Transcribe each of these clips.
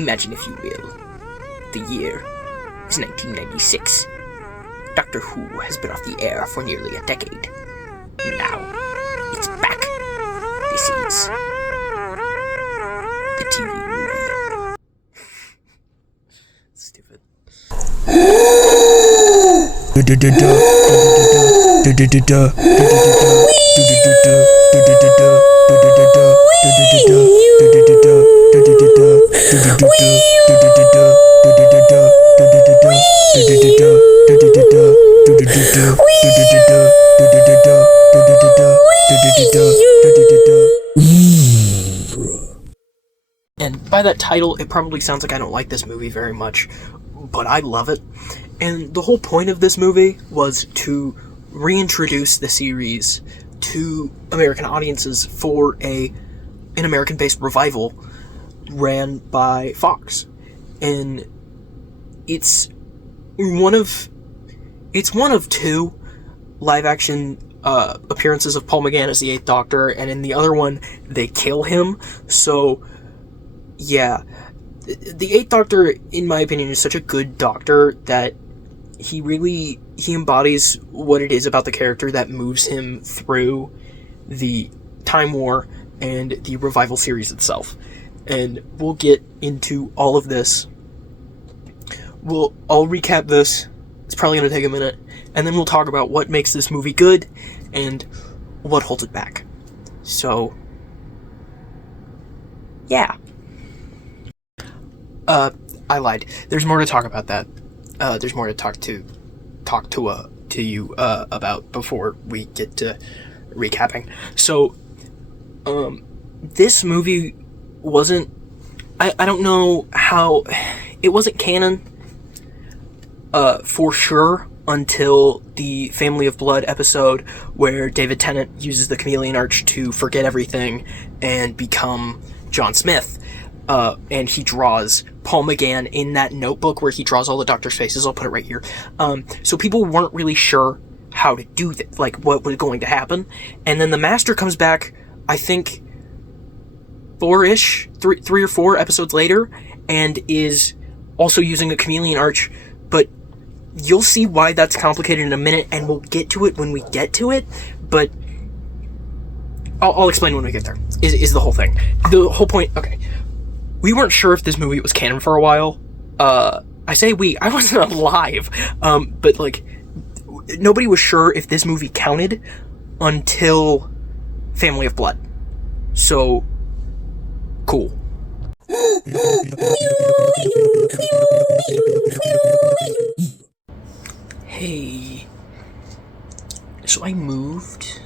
Imagine, if you will, the year is 1996. Doctor Who has been off the air for nearly a decade. Now, it's back. This is the TV movie. Stupid. And by that title, it probably sounds like I don't like this movie very much, but I love it. And the whole point of this movie was to reintroduce the series to American audiences for an American-based revival ran by Fox. And it's one of two live-action appearances of Paul McGann as the Eighth Doctor, and in the other one, they kill him. So, yeah. The Eighth Doctor, in my opinion, is such a good Doctor that he embodies what it is about the character that moves him through the Time War and the Revival series itself. And we'll get into all of this. I'll recap this. It's probably going to take a minute. And then we'll talk about what makes this movie good and what holds it back. So, yeah. I lied. There's more to talk about that. There's more to talk to you about before we get to recapping. So, this movie wasn't. I don't know how it wasn't canon. For sure, until the Family of Blood episode where David Tennant uses the chameleon arch to forget everything and become John Smith. And he draws Paul McGann in that notebook where he draws all the Doctor's faces. I'll put it right here. So people weren't really sure how to do that, like what was going to happen. And then the Master comes back, I think, three or four episodes later, and is also using a chameleon arch. But you'll see why that's complicated in a minute, and we'll get to it when we get to it. But I'll explain when we get there. Is the whole thing. The whole point. Okay. We weren't sure if this movie was canon for a while. I say we. I wasn't alive. But, like, nobody was sure if this movie counted until Family of Blood. So, cool. Hey. So I moved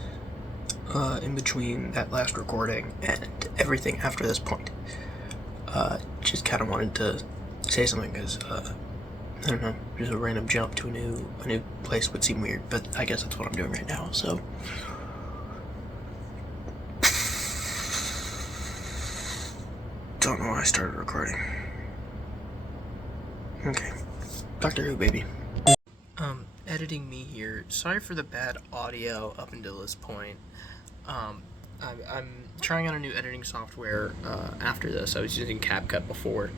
in between that last recording and everything after this point. Just kind of wanted to say something because, I don't know, just a random jump to a new place would seem weird, but I guess that's what I'm doing right now, so. Don't know why I started recording. Okay. Doctor Who, baby. Editing me here. Sorry for the bad audio up until this point. I'm trying out a new editing software after this. I was using CapCut before,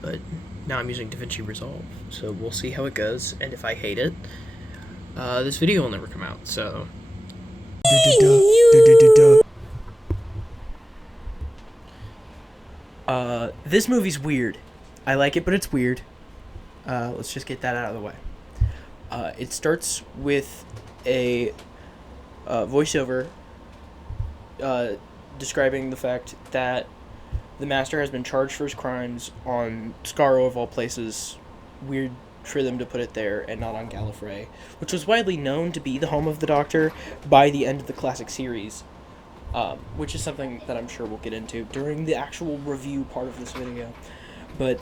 but now I'm using DaVinci Resolve. So we'll see how it goes, and if I hate it, this video will never come out, so. This movie's weird. I like it, but it's weird. Let's just get that out of the way. It starts with a voiceover describing the fact that the Master has been charged for his crimes on Skaro, of all places. Weird for them to put it there and not on Gallifrey, which was widely known to be the home of the Doctor by the end of the classic series, which is something that I'm sure we'll get into during the actual review part of this video. But,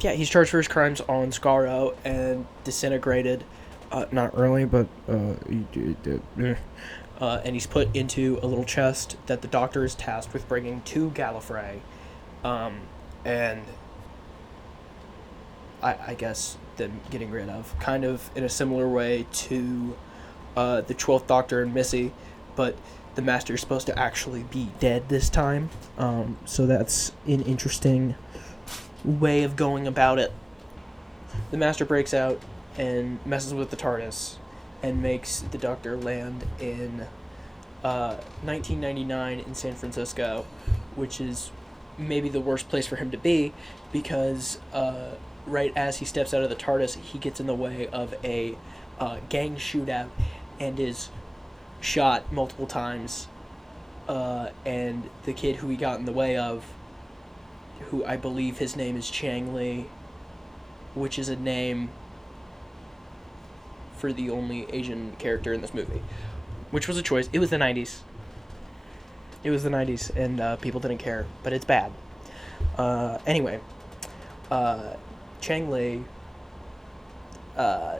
yeah, he's charged for his crimes on Skaro and disintegrated. Not really, but and he's put into a little chest that the Doctor is tasked with bringing to Gallifrey, and I guess them getting rid of, kind of in a similar way to the 12th Doctor and Missy, but the Master is supposed to actually be dead this time. So that's an interesting way of going about it. The Master breaks out and messes with the TARDIS and makes the Doctor land in 1999 in San Francisco, which is maybe the worst place for him to be, because right as he steps out of the TARDIS, he gets in the way of a gang shootout and is shot multiple times. And the kid who he got in the way of, who I believe his name is Chang Lee, which is a name for the only Asian character in this movie, which was a choice. It was the 90s. It was the 90s, and people didn't care, but it's bad. Anyway, Chang Lee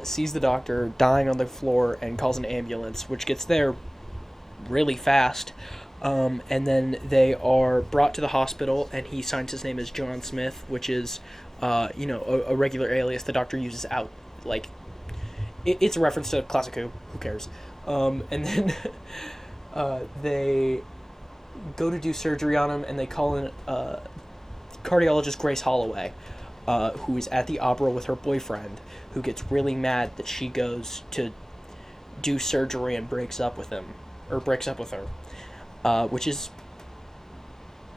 sees the Doctor dying on the floor and calls an ambulance, which gets there really fast. And then they are brought to the hospital, and he signs his name as John Smith, which is, a regular alias the Doctor uses out. Like, it's a reference to Classic Who cares? And then they go to do surgery on him, and they call in cardiologist Grace Holloway, who is at the opera with her boyfriend, who gets really mad that she goes to do surgery and breaks up with her, which is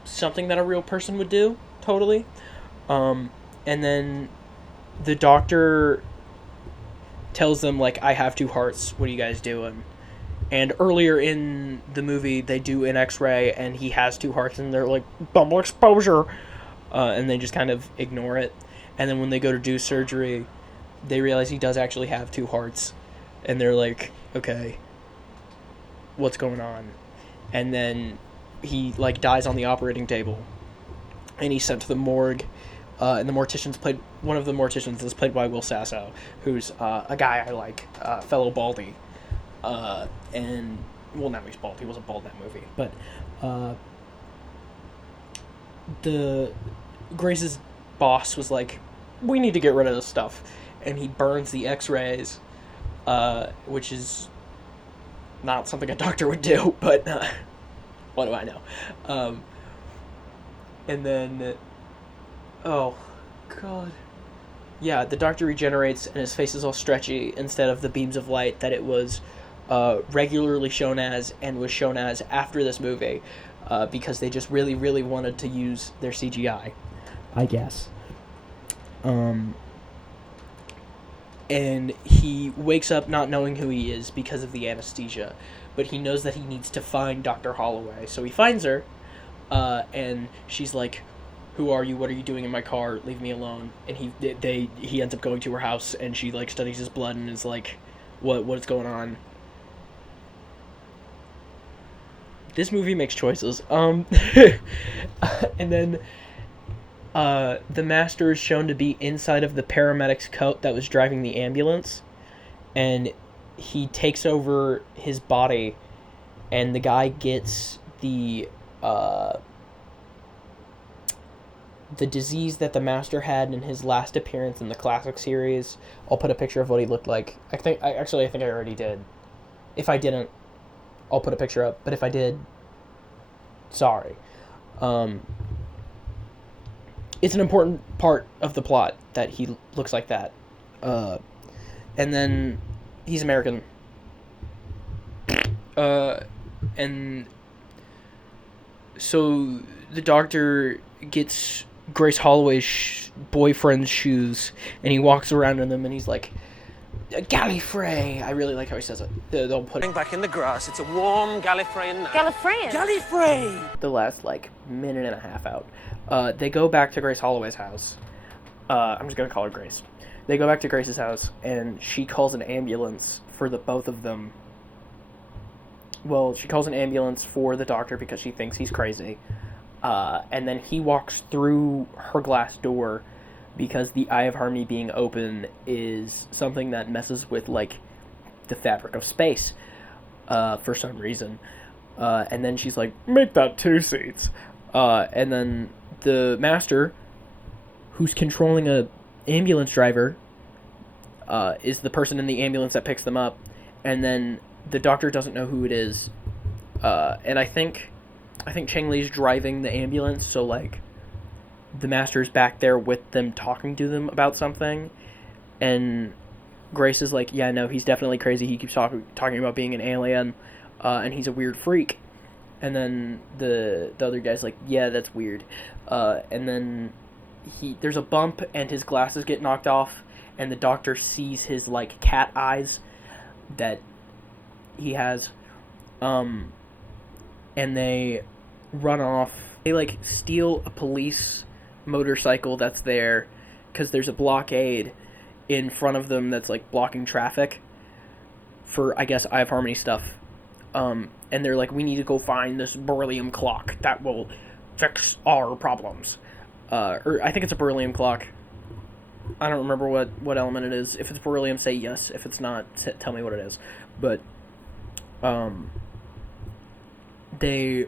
something that a real person would do, totally. And then the Doctor tells them, like, I have two hearts, what are you guys doing? And earlier in the movie, they do an x-ray, and he has two hearts, and they're like, double exposure! And they just kind of ignore it. And then when they go to do surgery, they realize he does actually have two hearts. And they're like, okay, what's going on? And then he, like, dies on the operating table. And he's sent to the morgue. And one of the morticians is played by Will Sasso, who's a guy I like, fellow Baldy. And, well, now he's bald. He wasn't bald in that movie. But Grace's boss was like, we need to get rid of this stuff. And he burns the x-rays, which is not something a doctor would do, but what do I know? And then, oh, God. Yeah, the Doctor regenerates, and his face is all stretchy instead of the beams of light that it was regularly shown as, and was shown as after this movie, because they just really, really wanted to use their CGI, I guess. And he wakes up not knowing who he is because of the anesthesia, but he knows that he needs to find Dr. Holloway. So he finds her, and she's like, who are you? What are you doing in my car? Leave me alone. And he ends up going to her house, and she, like, studies his blood and is like, what's going on? This movie makes choices. And then the Master is shown to be inside of the paramedic's coat that was driving the ambulance, and he takes over his body, and the guy gets the disease that the Master had in his last appearance in the classic series. I'll put a picture of what he looked like. I think I already did. If I didn't, I'll put a picture up, but if I did, sorry. It's an important part of the plot that he looks like that. And then he's American. And so the Doctor gets Grace Holloway's boyfriend's shoes, and he walks around in them, and he's like, Gallifrey! I really like how he says it. They'll put it back in the grass. It's a warm Gallifreyan night. Gallifreyan? Gallifrey! the last, like, minute and a half out. They go back to Grace Holloway's house. I'm just gonna call her Grace. They go back to Grace's house, and she calls an ambulance for the both of them. Well, she calls an ambulance for the Doctor because she thinks he's crazy. And then he walks through her glass door because the Eye of Harmony being open is something that messes with, like, the fabric of space for some reason. And then she's like, make that 2 seats. And then the Master, who's controlling a ambulance driver, is the person in the ambulance that picks them up. And then the Doctor doesn't know who it is, And I think Chang Li's driving the ambulance, so like the master's back there with them talking to them about something, and Grace is like, yeah, no, he's definitely crazy. He keeps talking about being an alien, and he's a weird freak. And then the other guy's like, yeah, that's weird. And then there's a bump, and his glasses get knocked off, and the doctor sees his like cat eyes that he has, and they run off. They like steal a police motorcycle that's there because there's a blockade in front of them that's like blocking traffic for, I guess, iHarmony stuff. And they're like, we need to go find this beryllium clock that will fix our problems. Or I think it's a beryllium clock. I don't remember what element it is. If it's beryllium, say yes. If it's not, tell me what it is. But they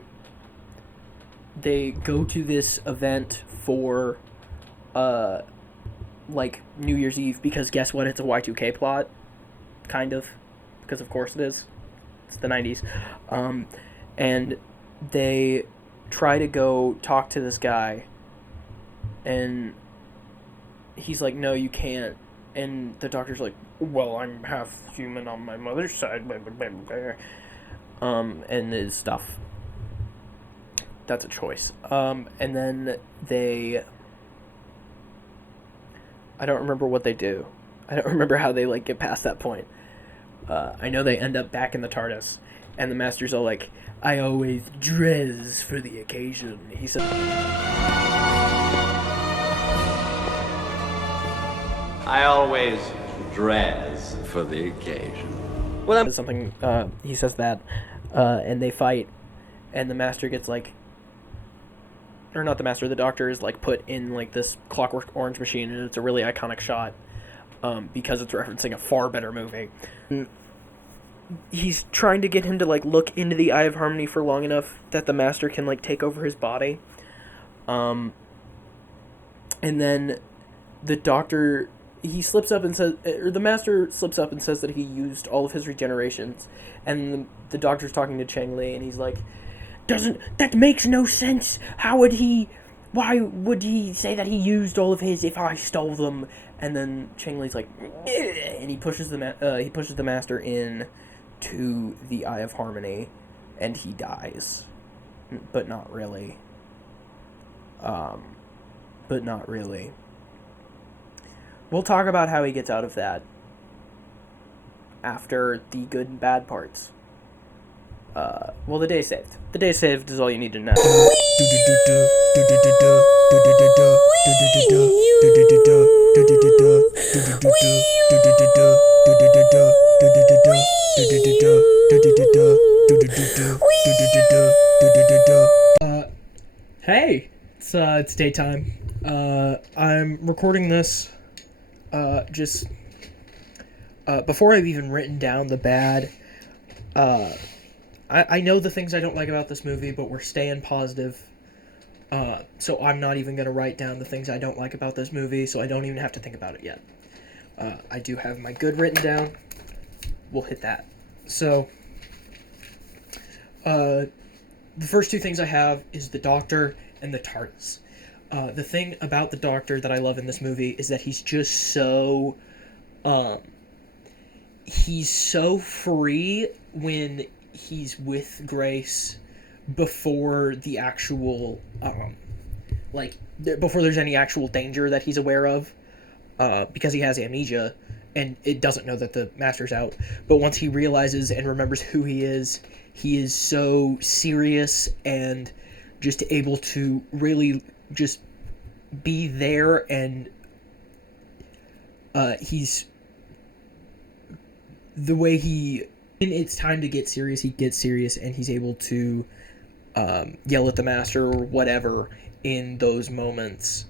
go to this event for like New Year's Eve, because guess what? It's a Y2K plot, kind of, because of course it is. It's the 90s. And they try to go talk to this guy, and he's like, no, you can't. And the doctor's like, well, I'm half human on my mother's side, blah, blah, blah, blah. And his stuff. That's a choice. And then I don't remember what they do. I don't remember how they like get past that point. I know they end up back in the TARDIS, and the master's all like, I always dress for the occasion. He said, I always dress for the occasion. well, that's something, he says that, and they fight, and the master gets like, or not the master, the doctor is like put in like this Clockwork Orange machine, and it's a really iconic shot, because it's referencing a far better movie. He's trying to get him to like look into the Eye of Harmony for long enough that the master can like take over his body. And then the doctor, he slips up and says, or the master slips up and says that he used all of his regenerations, and the doctor's talking to Chang Li, and he's like, that makes no sense. Why would he say that he used all of his if I stole them? And then Chang Li's like, and he pushes the master in to the Eye of Harmony, and he dies, but not really. We'll talk about how he gets out of that after the good and bad parts. Well, the day saved. The day saved is all you need to know. Hey, it's daytime. I'm recording this, just, before I've even written down the bad. I know the things I don't like about this movie, but we're staying positive. So I'm not even going to write down the things I don't like about this movie, so I don't even have to think about it yet. I do have my good written down. We'll hit that. So, the first two things I have is the Doctor and the TARDIS. The thing about the Doctor that I love in this movie is that he's just so, he's so free when he's with Grace before the actual, before there's any actual danger that he's aware of, because he has amnesia, and it doesn't know that the Master's out. But once he realizes and remembers who he is so serious and just able to really just be there, and he's, the way he, when it's time to get serious, he gets serious, and he's able to yell at the Master or whatever in those moments.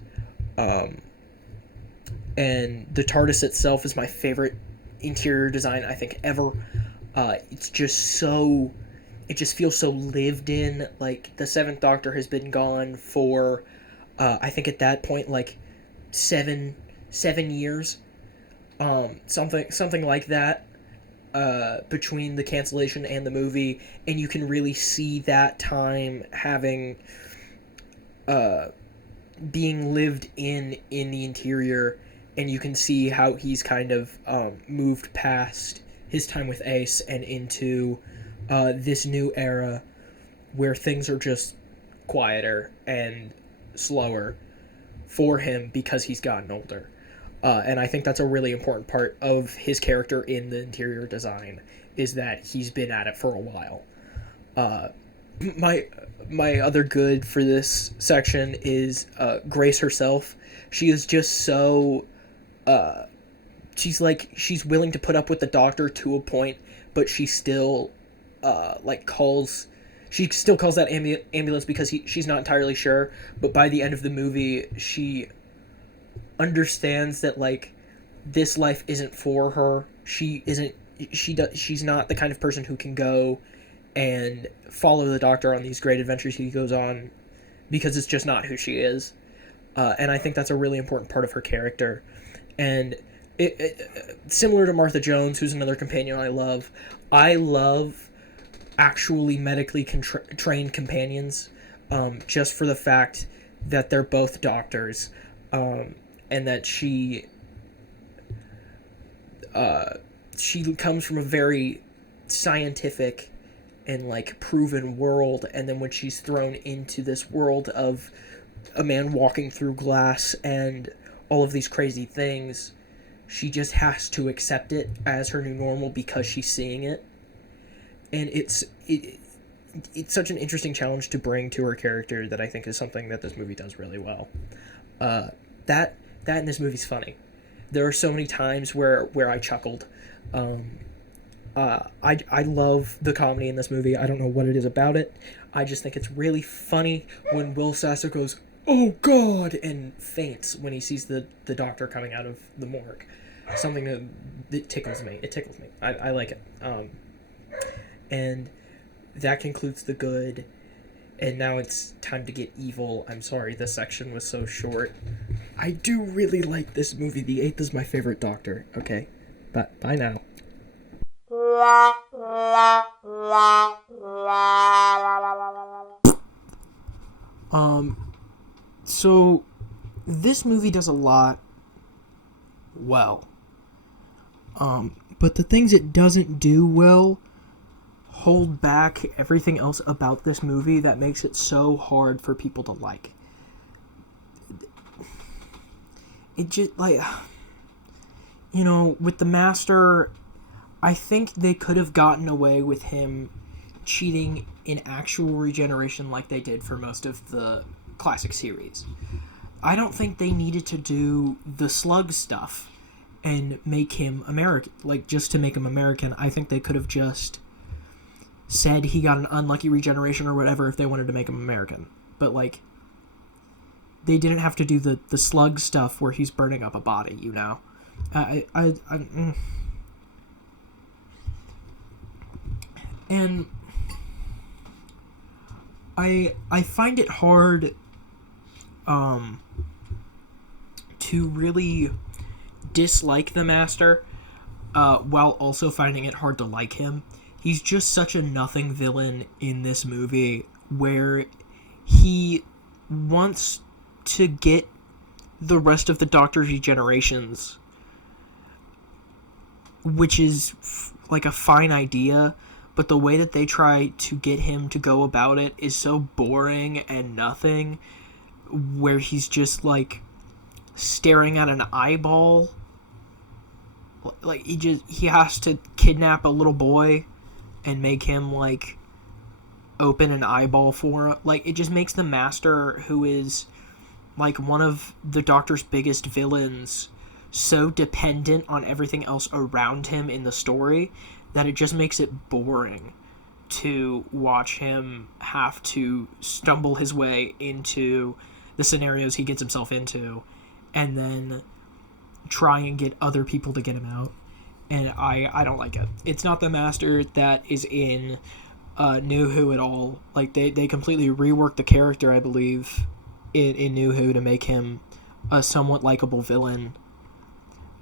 And the TARDIS itself is my favorite interior design, I think, ever. It's just so, it just feels so lived in. Like, the Seventh Doctor has been gone for, I think at that point, like, seven years. Something like that. between the cancellation and the movie, and you can really see that time having being lived in the interior, and you can see how he's kind of moved past his time with Ace and into this new era where things are just quieter and slower for him because he's gotten older. And I think that's a really important part of his character in the interior design, is that he's been at it for a while. My other good for this section is Grace herself. She is just so she's willing to put up with the doctor to a point, but she still calls that ambulance because she's not entirely sure. But by the end of the movie, she understands that this life isn't for her. She's not the kind of person who can go and follow the doctor on these great adventures he goes on, because it's just not who she is. And I think that's a really important part of her character. And similar to Martha Jones, who's another companion I love actually medically trained companions, just for the fact that they're both doctors, and that she comes from a very scientific and proven world, and then when she's thrown into this world of a man walking through glass and all of these crazy things, she just has to accept it as her new normal because she's seeing it. And it's such an interesting challenge to bring to her character that I think is something that this movie does really well. That in this movie's funny. There are so many times where I chuckled. I love the comedy in this movie. I don't know what it is about it. I just think it's really funny when Will Sasso goes, "Oh God," and faints when he sees the doctor coming out of the morgue. Something that tickles me. It tickles me. I like it. And that concludes the good. And now it's time to get evil. I'm sorry this section was so short. I do really like this movie. The Eighth is my favorite Doctor. Okay, but bye now. So this movie does a lot well. But the things it doesn't do well hold back everything else about this movie that makes it so hard for people to like. It just, with the Master, I think they could have gotten away with him cheating in actual regeneration like they did for most of the classic series. I don't think they needed to do the slug stuff and make him American, just to make him American. I think they could have just said he got an unlucky regeneration or whatever if they wanted to make him American. But, they didn't have to do the slug stuff where he's burning up a body, And I find it hard to really dislike the Master while also finding it hard to like him. He's just such a nothing villain in this movie where he wants to get the rest of the Doctor's regenerations, which is a fine idea, but the way that they try to get him to go about it is so boring and nothing, where he's just staring at an eyeball. He has to kidnap a little boy and make him open an eyeball for him. It just makes the Master, who is one of the Doctor's biggest villains, so dependent on everything else around him in the story that it just makes it boring to watch him have to stumble his way into the scenarios he gets himself into and then try and get other people to get him out. And I don't like it. It's not the Master that is in New Who at all. They completely reworked the character, I believe, in New Who to make him a somewhat likable villain.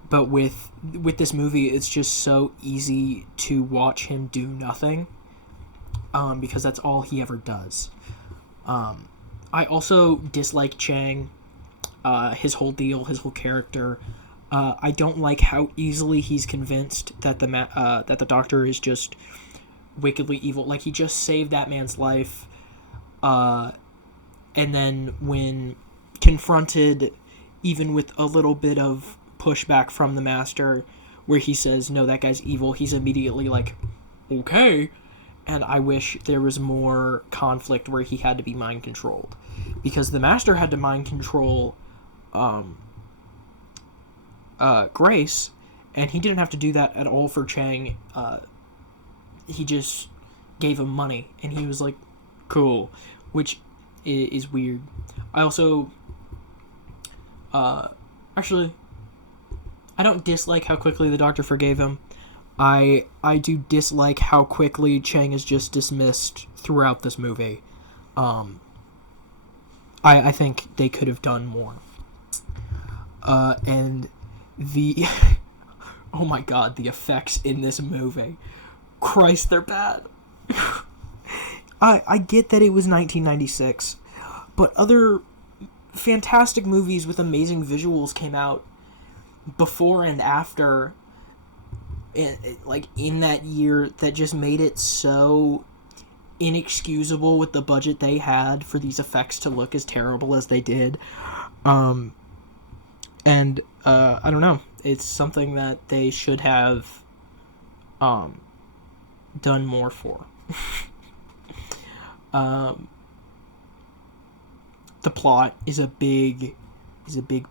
But with this movie, it's just so easy to watch him do nothing, because that's all he ever does. I also dislike Chang, his whole deal, his whole character. I don't like how easily he's convinced that the doctor is just wickedly evil. Like, he just saved that man's life, and then when confronted, even with a little bit of pushback from the master, where he says, no, that guy's evil, he's immediately like, okay. And I wish there was more conflict where he had to be mind controlled, because the master had to mind control Grace, and he didn't have to do that at all for Chang. He just gave him money, and he was like, cool, which is weird. I also, actually, I don't dislike how quickly the doctor forgave him. I do dislike how quickly Chang is just dismissed throughout this movie. I think they could have done more. And the oh my god, the effects in this movie. Christ, they're bad. I get that it was 1996, but other fantastic movies with amazing visuals came out before and after, in that year, that just made it so inexcusable with the budget they had for these effects to look as terrible as they did. I don't know. It's something that they should have done more for. The plot is a big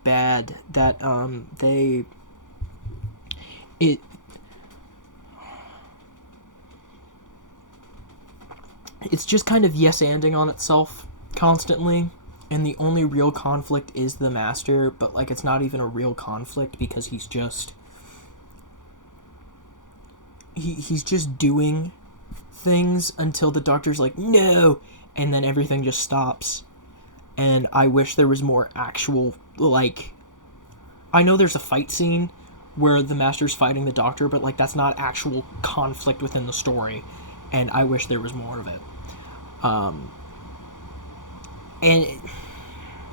bad that it's just kind of yes-anding on itself constantly, and the only real conflict is the master, but like, it's not even a real conflict, because he's just he's just doing things until the doctor's like, no, and then everything just stops. And I wish there was more actual, like, I know there's a fight scene where the master's fighting the doctor, but like, that's not actual conflict within the story, and I wish there was more of it.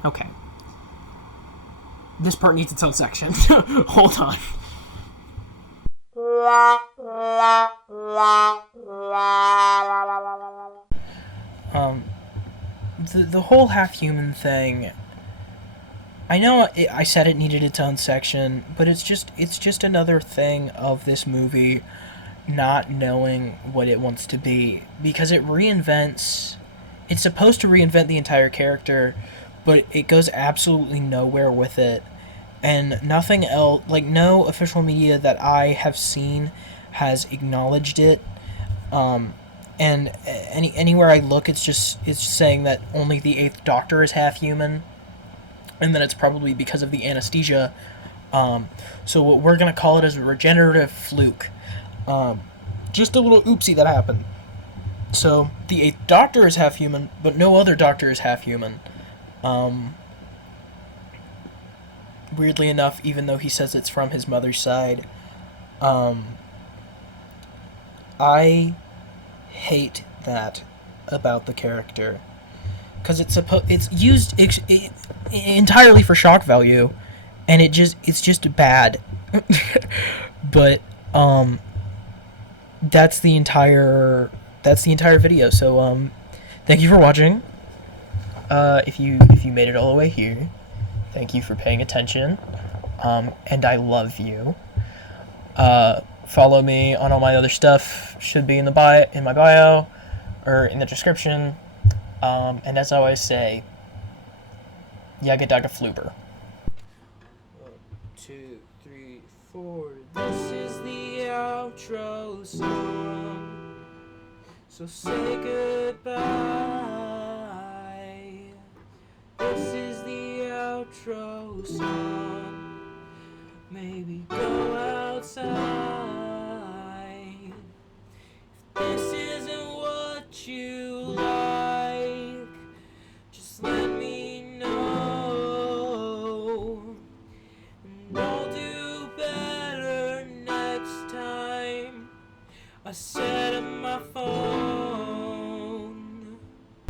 Okay. This part needs its own section. Hold on. The whole half-human thing, I know I said it needed its own section, but it's just another thing of this movie not knowing what it wants to be, because it's supposed to reinvent the entire character, but it goes absolutely nowhere with it, and nothing else, like, no official media that I have seen has acknowledged it, and anywhere I look, it's saying that only the 8th Doctor is half-human, and that it's probably because of the anesthesia, so what we're going to call it is a regenerative fluke. Just a little oopsie that happened. So, the 8th Doctor is half-human, but no other Doctor is half-human. Weirdly enough, even though he says it's from his mother's side, I hate that about the character, because it's used entirely for shock value, and it's just bad. But that's the entire video. So thank you for watching. If you made it all the way here, thank you for paying attention. And I love you. Follow me on all my other stuff. Should be in my bio, or in the description. And as I always say, Yagadaga Fluber. 1, 2, 3, 4. This is the outro song. So say goodbye. This is the outro song.